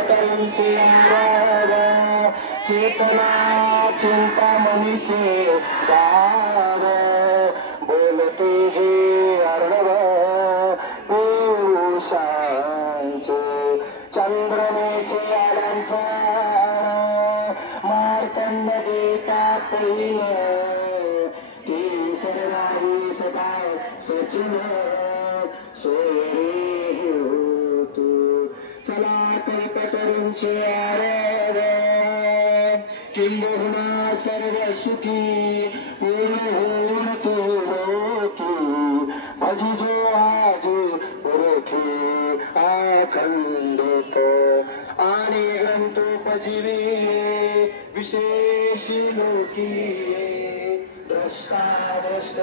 कल्पतरूंचे आरव चेतना चिंतामणीचे गाव बोलते जे अर्णव पियुषांचे चंद्रनेचे आलांच्या मार्तंड देतात ती सर्वाही सदा सचिन सोयरे होतो चला कल्पतरूंचे आरव किंबहुना सर्व सुखी पूर्ण होऊन तो होतो भजिजो आज पुरखे अखंडित आणि ग्रंथोपजीवी विशेष लोकी द्रष्टा द्रष्ट